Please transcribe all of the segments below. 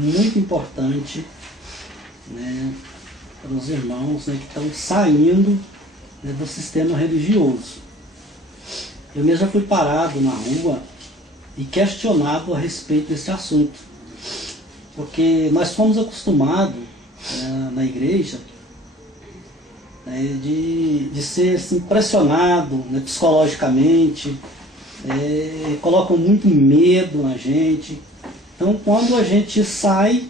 muito importante, né, para os irmãos, né, que estão saindo, né, do sistema religioso. Eu mesmo já fui parado na rua e questionado a respeito desse assunto, porque nós fomos acostumados, né, na igreja, né, de ser assim, pressionado, né, psicologicamente, colocam muito medo na gente. Então, quando a gente sai,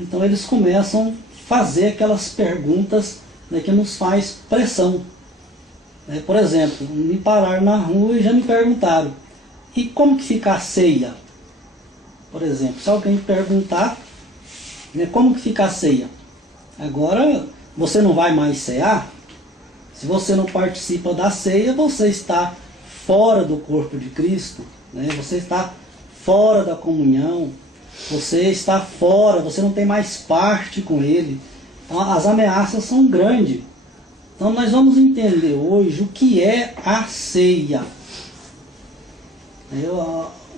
então eles começam a fazer aquelas perguntas, né, que nos faz pressão. Por exemplo, me pararam na rua e já me perguntaram: e como que fica a ceia? Por exemplo, se alguém perguntar, né, como que fica a ceia? Agora, você não vai mais cear? Se você não participa da ceia, você está fora do corpo de Cristo, né? Você está fora da comunhão, você está fora, você não tem mais parte com Ele. Então, as ameaças são grandes. Então nós vamos entender hoje o que é a ceia.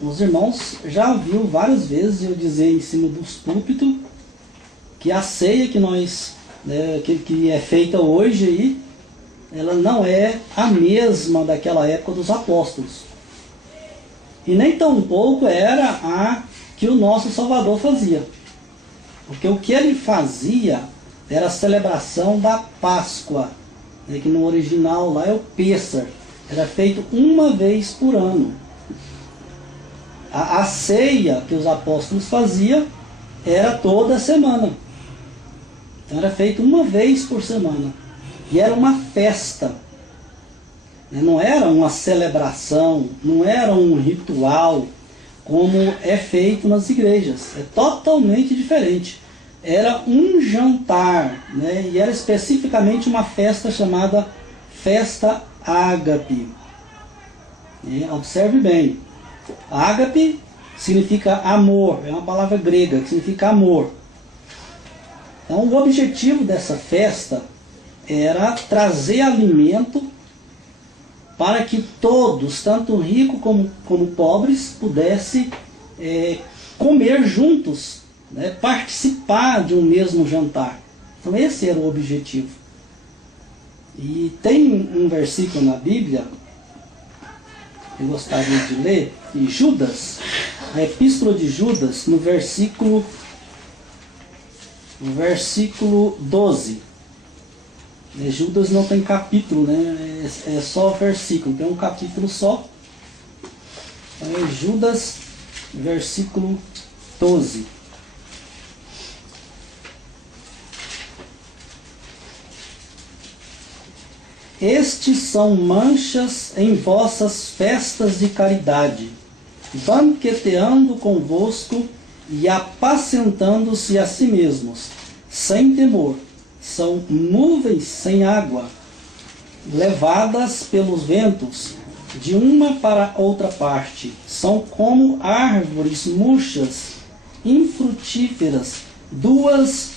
Os irmãos já viram várias vezes eu dizer em cima dos púlpitos que a ceia que nós, né, que é feita hoje aí, ela não é a mesma daquela época dos apóstolos. E nem tampouco era a que o nosso Salvador fazia. Porque o que ele fazia era a celebração da Páscoa, né, que no original lá é o Pêssar. Era feito uma vez por ano. A ceia que os apóstolos faziam era toda semana. Então era feito uma vez por semana. E era uma festa. Não era uma celebração, não era um ritual como é feito nas igrejas. É totalmente diferente. Era um jantar, né? E era especificamente uma festa chamada Festa Ágape. Observe bem. Ágape significa amor, é uma palavra grega que significa amor. Então o objetivo dessa festa era trazer alimento para que todos, tanto ricos como pobres, pudessem comer juntos, né, participar de um mesmo jantar. Então esse era o objetivo. E tem um versículo na Bíblia que eu gostaria de ler, de Judas, a epístola de Judas, no versículo 12. Judas não tem capítulo, né? É só versículo, tem um capítulo só. Então, Judas, versículo 12. Estes são manchas em vossas festas de caridade, banqueteando convosco e apacentando-se a si mesmos, sem temor. São nuvens sem água, levadas pelos ventos, de uma para outra parte. São como árvores murchas, infrutíferas, duas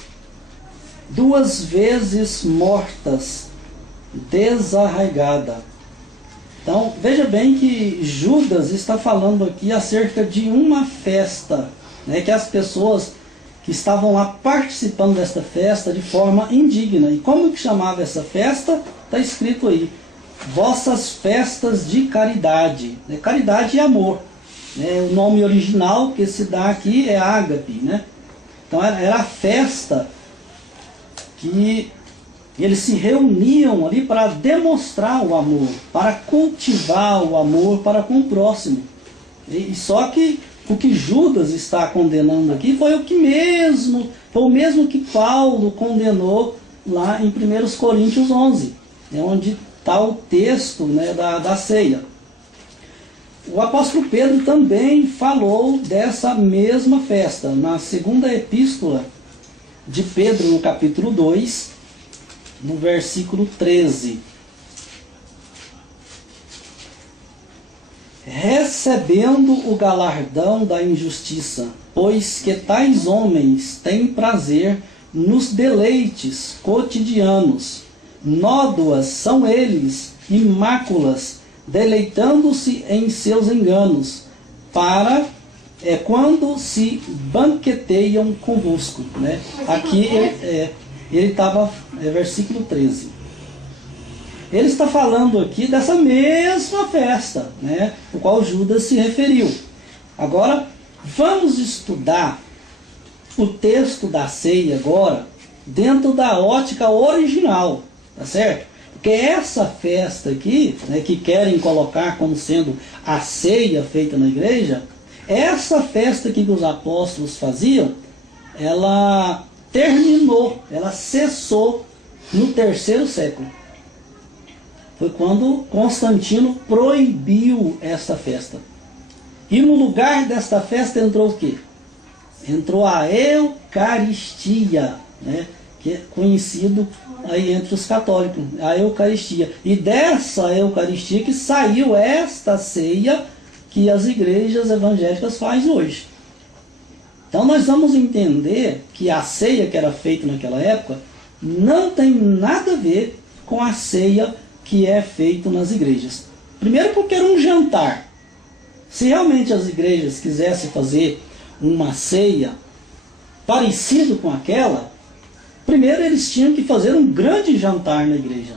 vezes mortas, desarraigada. Então, veja bem que Judas está falando aqui acerca de uma festa, né, que as pessoas que estavam lá participando desta festa de forma indigna. E como que chamava essa festa? Está escrito aí: vossas festas de caridade. Caridade e amor. O nome original que se dá aqui é ágape. Né? Então era a festa que eles se reuniam ali para demonstrar o amor, para cultivar o amor para com o próximo. E só que o que Judas está condenando aqui foi o mesmo que Paulo condenou lá em 1 Coríntios 11, onde está o texto, né, da ceia. O apóstolo Pedro também falou dessa mesma festa, na segunda epístola de Pedro, no capítulo 2, no versículo 13. Recebendo o galardão da injustiça, pois que tais homens têm prazer nos deleites cotidianos. Nódoas são eles, e máculas, deleitando-se em seus enganos, para é quando se banqueteiam convosco, né? Aqui ele estava, versículo 13. Ele está falando aqui dessa mesma festa, né? O qual Judas se referiu. Agora, vamos estudar o texto da ceia agora, dentro da ótica original, tá certo? Porque essa festa aqui, né, que querem colocar como sendo a ceia feita na igreja, essa festa que os apóstolos faziam, ela terminou, ela cessou no 3º século. Foi quando Constantino proibiu essa festa. E no lugar desta festa entrou o quê? Entrou a Eucaristia, né? Que é conhecido aí entre os católicos, a Eucaristia. E dessa Eucaristia que saiu esta ceia que as igrejas evangélicas fazem hoje. Então nós vamos entender que a ceia que era feita naquela época não tem nada a ver com a ceia que é feita nas igrejas. Primeiro porque era um jantar. Se realmente as igrejas quisessem fazer uma ceia parecido com aquela, primeiro eles tinham que fazer um grande jantar na igreja.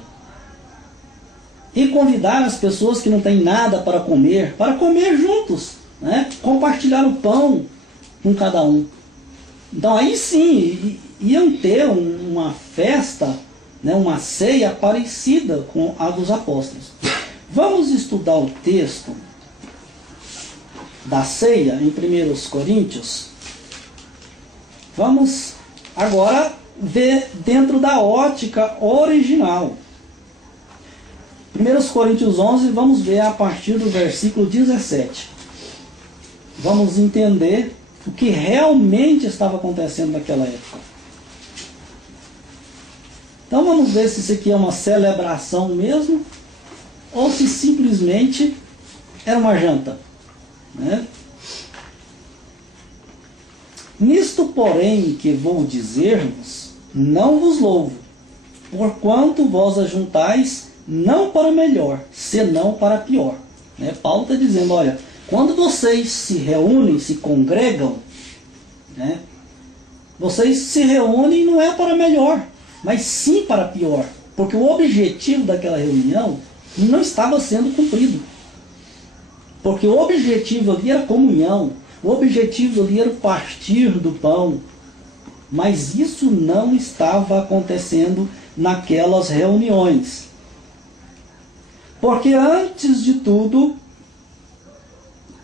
E convidar as pessoas que não têm nada para comer juntos, né? Compartilhar o pão com cada um. Então aí sim, iam ter uma festa, né? Uma ceia parecida com a dos apóstolos. Vamos estudar o texto da ceia em 1 Coríntios. Vamos agora ver dentro da ótica original. 1 Coríntios 11, vamos ver a partir do versículo 17. Vamos entender o que realmente estava acontecendo naquela época. Então vamos ver se isso aqui é uma celebração mesmo, ou se simplesmente era uma janta, né? Nisto, porém, que vou dizer-vos, não vos louvo, porquanto vós ajuntais não para melhor, senão para pior. Né? Paulo está dizendo, olha, quando vocês se reúnem, se congregam, né? Vocês se reúnem não é para melhor, mas sim para pior, porque o objetivo daquela reunião não estava sendo cumprido. Porque o objetivo ali era comunhão, o objetivo ali era o partir do pão, mas isso não estava acontecendo naquelas reuniões. Porque antes de tudo,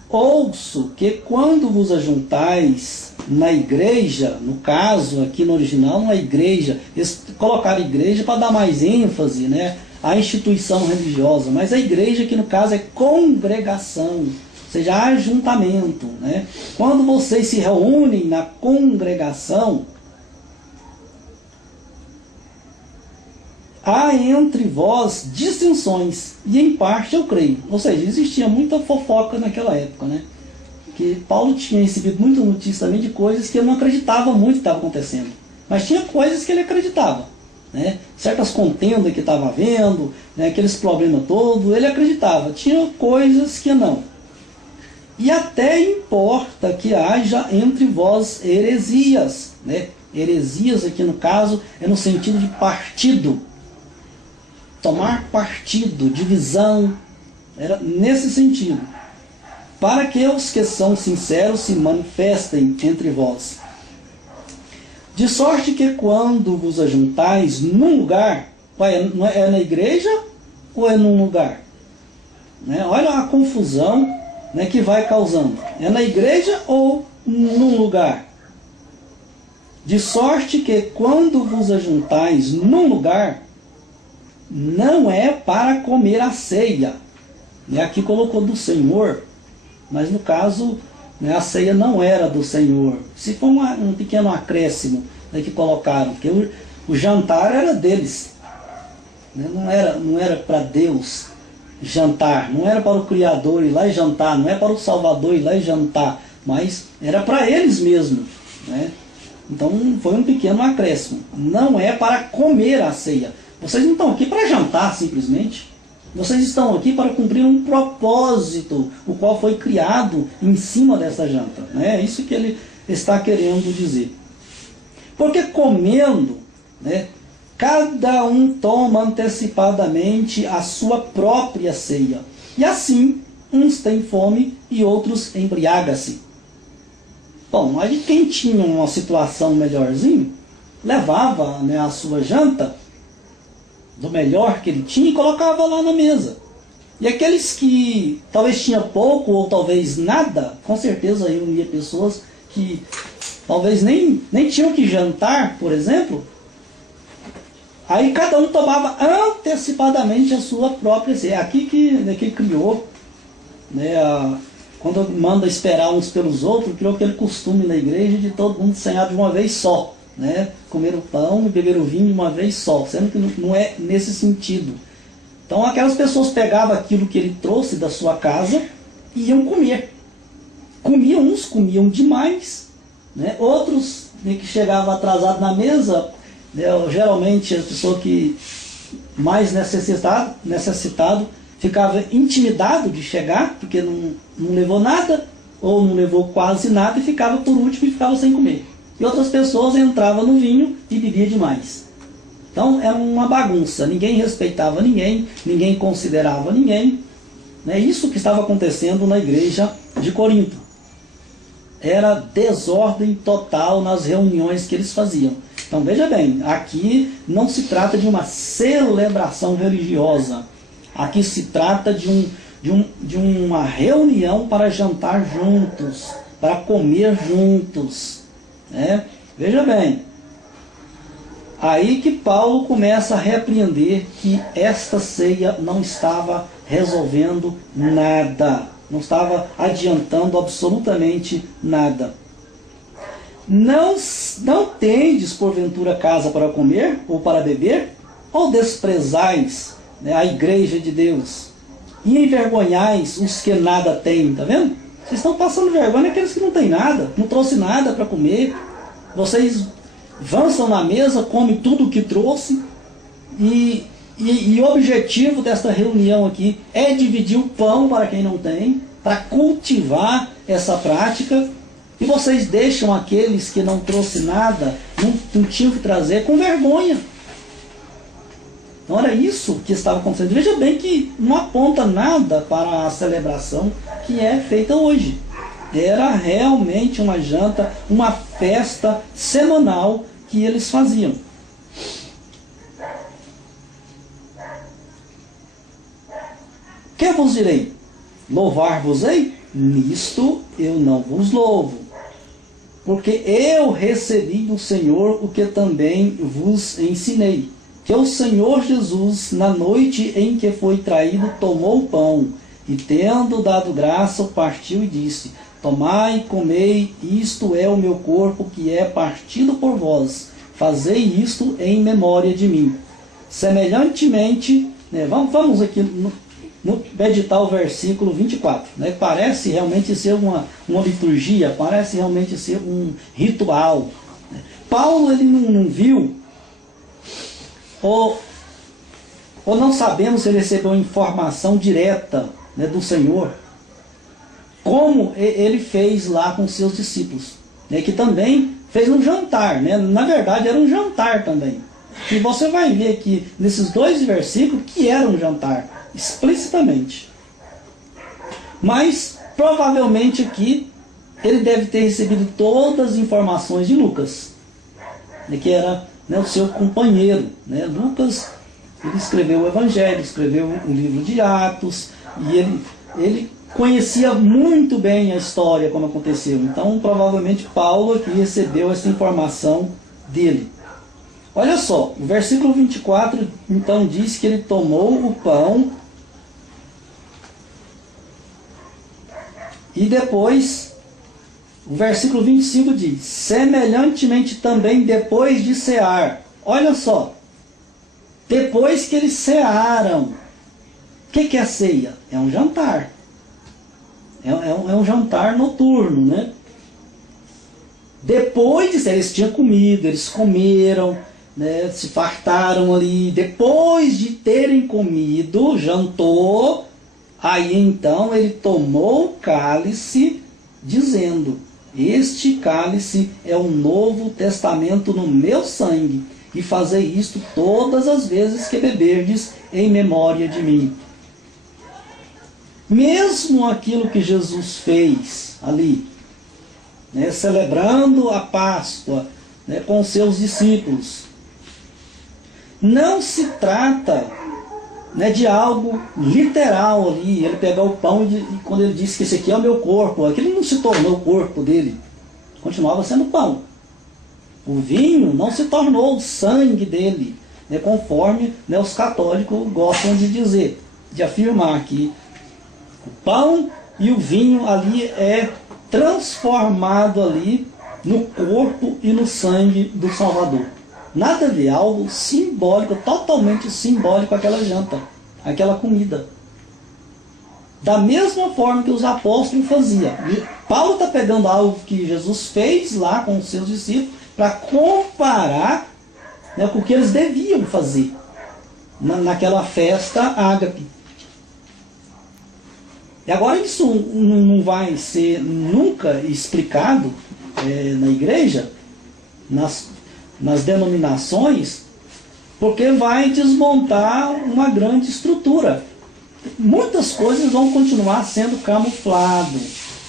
ouço que quando vos ajuntais na igreja, no caso aqui no original não é igreja, eles colocaram igreja para dar mais ênfase, né, à instituição religiosa, mas a igreja aqui no caso é congregação, ou seja, ajuntamento, né? Quando vocês se reúnem na congregação, há entre vós dissensões, e em parte eu creio. Ou seja, existia muita fofoca naquela época, né? Que Paulo tinha recebido muita notícia também de coisas que ele não acreditava muito que estava acontecendo. Mas tinha coisas que ele acreditava, né? Certas contendas que estava havendo, né? Aqueles problemas todos, ele acreditava. Tinha coisas que não. E até importa que haja entre vós heresias, né? Heresias aqui no caso é no sentido de partido. Tomar partido, divisão, era nesse sentido. Para que os que são sinceros se manifestem entre vós. De sorte que quando vos ajuntais num lugar, é na igreja ou é num lugar? Né? Olha a confusão, né, que vai causando. É na igreja ou num lugar? De sorte que quando vos ajuntais num lugar, não é para comer a ceia. Aqui colocou do Senhor, mas no caso, né, a ceia não era do Senhor. Se for um pequeno acréscimo, né, que colocaram, porque o jantar era deles, né, não era para Deus jantar, não era para o Criador ir lá e jantar, não é para o Salvador ir lá e jantar, mas era para eles mesmos, né? Então foi um pequeno acréscimo. Não é para comer a ceia. Vocês não estão aqui para jantar simplesmente. Vocês estão aqui para cumprir um propósito, o qual foi criado em cima dessa janta. É isso que ele está querendo dizer. Porque comendo, né, cada um toma antecipadamente a sua própria ceia. E assim, uns têm fome e outros embriagam-se. Bom, aí quem tinha uma situação melhorzinha, levava, né, a sua janta, do melhor que ele tinha, e colocava lá na mesa. E aqueles que talvez tinham pouco ou talvez nada, com certeza reunia pessoas que talvez nem tinham que jantar, por exemplo. Aí cada um tomava antecipadamente a sua própria ceia. Aqui que criou, né, quando manda esperar uns pelos outros, criou aquele costume na igreja de todo mundo cear de uma vez só, né? Comer o pão e beber o vinho de uma vez só, sendo que não é nesse sentido. Então aquelas pessoas pegavam aquilo que ele trouxe da sua casa e iam comer. Comiam, uns comiam demais, né? Outros, né, que chegavam atrasados na mesa, né, geralmente a pessoa que mais necessitado ficava intimidado de chegar, porque não levou nada, ou não levou quase nada, e ficava por último e ficava sem comer. E outras pessoas entravam no vinho e bebiam demais. Então era uma bagunça, ninguém respeitava ninguém, ninguém considerava ninguém. É isso que estava acontecendo na igreja de Corinto. Era desordem total nas reuniões que eles faziam. Então veja bem, aqui não se trata de uma celebração religiosa. Aqui se trata de uma reunião para jantar juntos, para comer juntos. Né? Veja bem, aí que Paulo começa a repreender que esta ceia não estava resolvendo nada, não estava adiantando absolutamente nada. Não tendes porventura casa para comer ou para beber? Ou desprezais, né, a igreja de Deus e envergonhais os que nada têm? Está vendo? Vocês estão passando vergonha aqueles que não têm nada, não trouxe nada para comer. Vocês avançam na mesa, comem tudo o que trouxe, e o objetivo desta reunião aqui é dividir o pão para quem não tem, para cultivar essa prática, e vocês deixam aqueles que não trouxe nada, não tinham que trazer, com vergonha. Então era isso que estava acontecendo. Veja bem que não aponta nada para a celebração que é feita hoje. Era realmente uma janta, uma festa semanal que eles faziam. Que vos direi? Louvar-vos-ei? Nisto eu não vos louvo. Porque eu recebi do Senhor o que também vos ensinei. Que o Senhor Jesus, na noite em que foi traído, tomou o pão, e tendo dado graça, partiu e disse: Tomai e comei, isto é o meu corpo que é partido por vós. Fazei isto em memória de mim. Semelhantemente, né, vamos aqui meditar o versículo 24. Né, parece realmente ser uma liturgia, parece realmente ser um ritual. Paulo ele não viu, ou não sabemos se ele recebeu informação direta, né, do Senhor, como ele fez lá com seus discípulos, né, que também fez um jantar, né, na verdade era um jantar também. E você vai ver aqui nesses dois versículos que era um jantar, explicitamente. Mas provavelmente aqui ele deve ter recebido todas as informações de Lucas, né, que era, né, o seu companheiro. Né? Lucas, ele escreveu o Evangelho, escreveu o livro de Atos, e ele conhecia muito bem a história, como aconteceu. Então, provavelmente, Paulo aqui recebeu essa informação dele. Olha só, o versículo 24, então, diz que ele tomou o pão e depois, o versículo 25 diz: semelhantemente também depois de cear. Olha só, depois que eles cearam. O que é ceia? É um jantar. É um jantar noturno, né? Depois disso, eles tinham comido, eles comeram, né, se fartaram ali, depois de terem comido, jantou, aí então ele tomou o cálice, dizendo: este cálice é o novo testamento no meu sangue, e fazei isto todas as vezes que beberdes em memória de mim. Mesmo aquilo que Jesus fez ali, né, celebrando a Páscoa, né, com seus discípulos, não se trata, né, de algo literal ali, ele pegar o pão e quando ele disse que esse aqui é o meu corpo, aquilo não se tornou o corpo dele, continuava sendo pão. O vinho não se tornou o sangue dele, né, conforme, né, os católicos gostam de dizer, de afirmar que o pão e o vinho ali é transformado ali no corpo e no sangue do Salvador. Nada a ver, algo simbólico, totalmente simbólico aquela janta, aquela comida. Da mesma forma que os apóstolos faziam. Paulo está pegando algo que Jesus fez lá com os seus discípulos para comparar, né, com o que eles deviam fazer naquela festa ágape. E agora isso não vai ser nunca explicado na igreja, nas denominações, porque vai desmontar uma grande estrutura. Muitas coisas vão continuar sendo camufladas,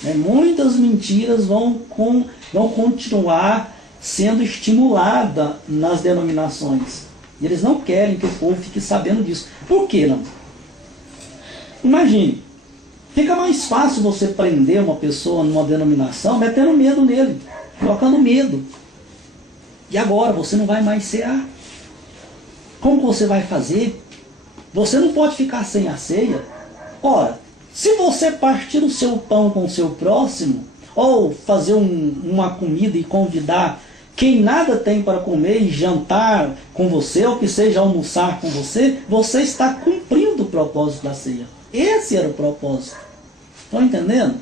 né? Muitas mentiras vão continuar sendo estimuladas nas denominações. E eles não querem que o povo fique sabendo disso. Por que não? Imagine, fica mais fácil você prender uma pessoa numa denominação metendo medo nele, colocando medo. E agora você não vai mais cear. Como você vai fazer? Você não pode ficar sem a ceia. Ora, se você partir o seu pão com o seu próximo, ou fazer uma comida e convidar quem nada tem para comer e jantar com você, ou que seja almoçar com você, você está cumprindo o propósito da ceia. Esse era o propósito. Estão entendendo?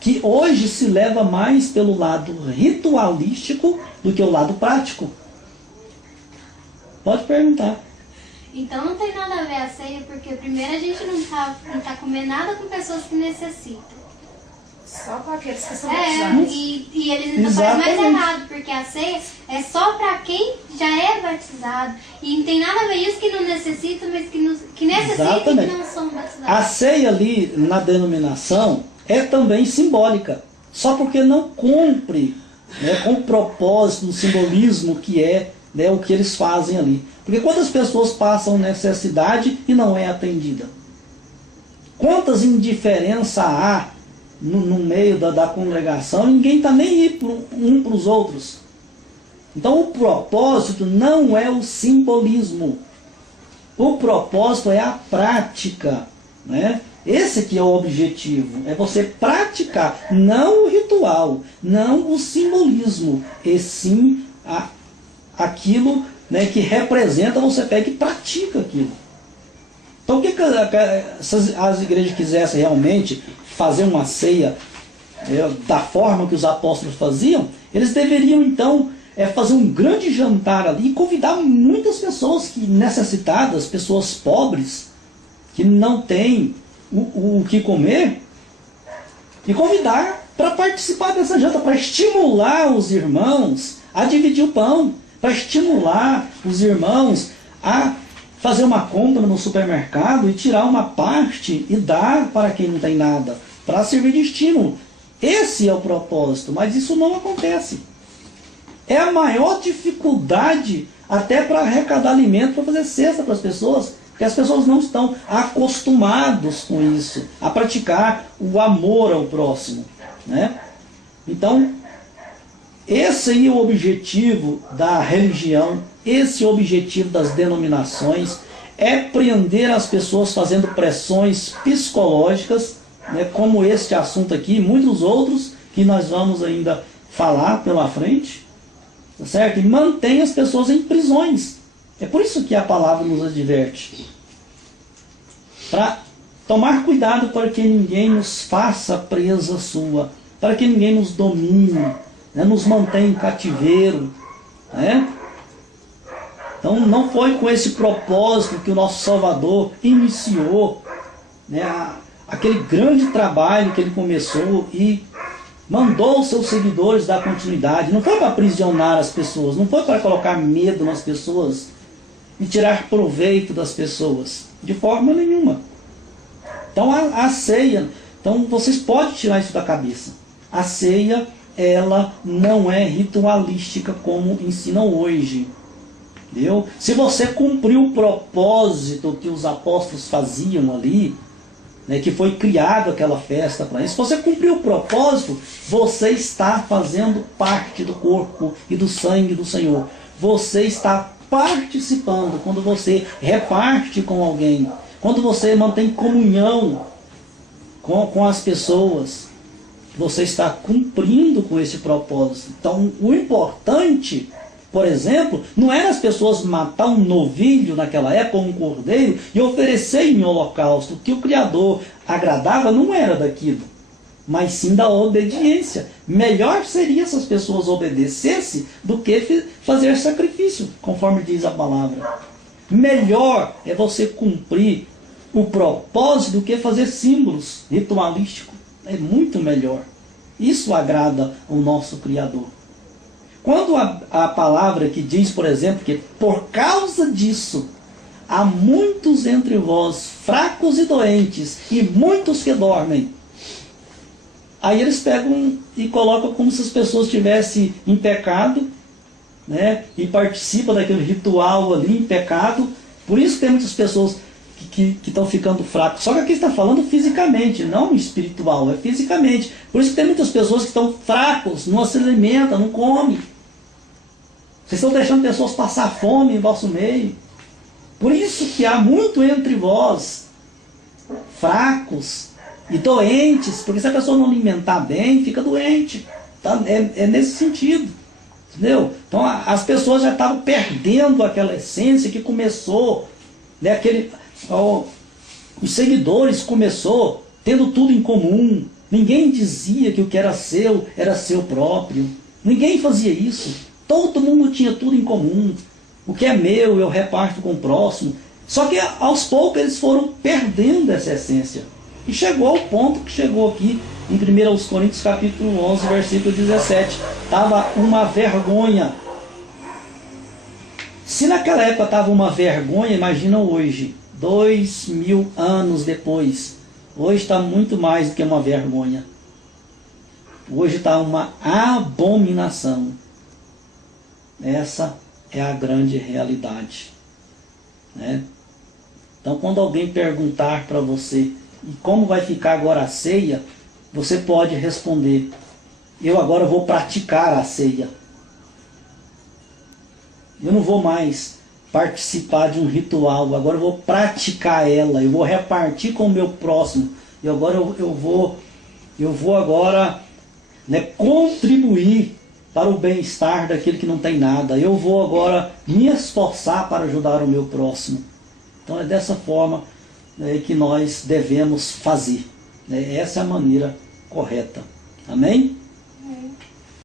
Que hoje se leva mais pelo lado ritualístico do que o lado prático. Pode perguntar. Então não tem nada a ver a ceia, porque primeiro a gente não tá comendo nada com pessoas que necessitam. Só com aqueles que são batizados. E eles ainda fazem mais errado, porque a ceia é só para quem já é batizado. E não tem nada a ver isso que não necessita, mas que necessita e que não são batizados. A ceia ali na denominação é também simbólica, só porque não cumpre, né, com o propósito, o simbolismo que é, né, o que eles fazem ali. Porque quantas pessoas passam necessidade e não é atendida? Quantas indiferenças há no meio da congregação? Ninguém está nem aí um para os outros. Então o propósito não é o simbolismo. O propósito é a prática, né? Esse que é o objetivo, é você praticar, não o ritual, não o simbolismo, e sim aquilo, né, que representa, você pega e pratica aquilo. Então o que se as igrejas quisessem realmente fazer uma ceia da forma que os apóstolos faziam, eles deveriam então fazer um grande jantar ali e convidar muitas pessoas necessitadas, pessoas pobres, que não têm o que comer, e convidar para participar dessa janta, para estimular os irmãos a dividir o pão, para estimular os irmãos a fazer uma compra no supermercado e tirar uma parte e dar para quem não tem nada, para servir de estímulo. Esse é o propósito, mas isso não acontece. É a maior dificuldade até para arrecadar alimento, para fazer cesta para as pessoas, porque as pessoas não estão acostumadas com isso, a praticar o amor ao próximo, né? Então, esse aí é o objetivo da religião, esse é o objetivo das denominações, é prender as pessoas fazendo pressões psicológicas, né, como este assunto aqui, e muitos outros que nós vamos ainda falar pela frente, tá certo? E mantém as pessoas em prisões. É por isso que a palavra nos adverte. Para tomar cuidado para que ninguém nos faça presa sua, para que ninguém nos domine, né, nos mantenha em cativeiro, né? Então não foi com esse propósito que o nosso Salvador iniciou, né, aquele grande trabalho que ele começou e mandou os seus seguidores dar continuidade. Não foi para aprisionar as pessoas, não foi para colocar medo nas pessoas e tirar proveito das pessoas, de forma nenhuma. Então a ceia, então vocês podem tirar isso da cabeça. A ceia, ela não é ritualística como ensinam hoje. Entendeu? Se você cumpriu o propósito que os apóstolos faziam ali, né, que foi criado aquela festa para isso, se você cumpriu o propósito, você está fazendo parte do corpo e do sangue do Senhor. Você está participando quando você reparte com alguém, quando você mantém comunhão com as pessoas, você está cumprindo com esse propósito. Então o importante, por exemplo, não era as pessoas matar um novilho naquela época, um cordeiro, e oferecer em holocausto. O que o Criador agradava não era daquilo, mas sim da obediência. Melhor seria se as pessoas obedecessem do que fazer sacrifício, conforme diz a palavra. Melhor é você cumprir o propósito do que fazer símbolos ritualísticos. É muito melhor. Isso agrada o nosso Criador. Quando a palavra que diz, por exemplo, que por causa disso há muitos entre vós fracos e doentes e muitos que dormem, aí eles pegam e colocam como se as pessoas estivessem em pecado, né, e participam daquele ritual ali em pecado. Por isso tem muitas pessoas que estão ficando fracos. Só que aqui está falando fisicamente, não espiritual, é fisicamente. Por isso que tem muitas pessoas que estão fracos, não se alimentam, não comem. Vocês estão deixando pessoas passar fome em vosso meio. Por isso que há muito entre vós fracos e doentes, porque se a pessoa não alimentar bem, fica doente. Tá? É nesse sentido. Entendeu? Então as pessoas já estavam perdendo aquela essência que começou, né, os seguidores começou tendo tudo em comum. Ninguém dizia que o que era seu próprio. Ninguém fazia isso. Todo mundo tinha tudo em comum. O que é meu, eu reparto com o próximo. Só que aos poucos eles foram perdendo essa essência. E chegou ao ponto que chegou aqui em 1 Coríntios capítulo 11, versículo 17. Estava uma vergonha. Se naquela época estava uma vergonha, imagina hoje. 2000 anos depois. Hoje está muito mais do que uma vergonha. Hoje está uma abominação. Essa é a grande realidade, né? Então quando alguém perguntar para você, e como vai ficar agora a ceia, você pode responder, eu agora vou praticar a ceia. Eu não vou mais participar de um ritual, agora eu vou praticar ela, eu vou repartir com o meu próximo, e agora eu vou agora, né, contribuir para o bem-estar daquele que não tem nada. Eu vou agora me esforçar para ajudar o meu próximo. Então é dessa forma, né, que nós devemos fazer. Essa é a maneira correta. Amém?